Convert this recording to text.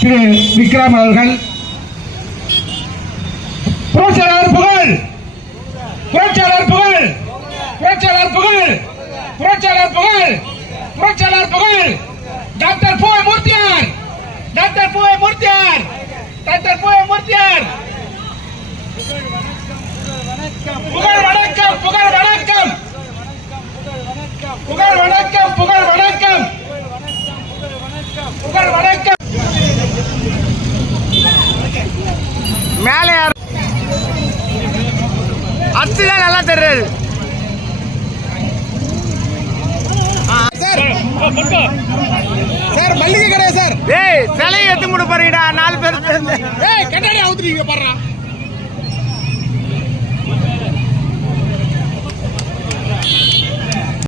திரு விக்ரம் அவர்கள் புரட்சியாளர் புகழ் புரட்சியாளர் புகழ் புரட்சியாளர் புகழ் புரட்சியாளர் புகழ் புரட்சியாளர் புகழ் டாக்டர் பூவை மூர்த்தியார் டாக்டர் பூவை மூர்த்தியார் டாக்டர் பூவை மூர்த்தியார் புகழ் வணக்கம் புகழ் வணக்கம் புகழ் வணக்கம் புகழ் வணக்கம் புகழ் வணக்கம் மேலே அச்சுதான் நல்லா தெரியுது சார் மல்லிகை கடை சார். ஏய் சிலையை எடுத்து முடி பாருங்கடா 4 பேர் சேர்ந்து. ஏய் கண்ணாடி அவுத்துறீங்க பாருடா.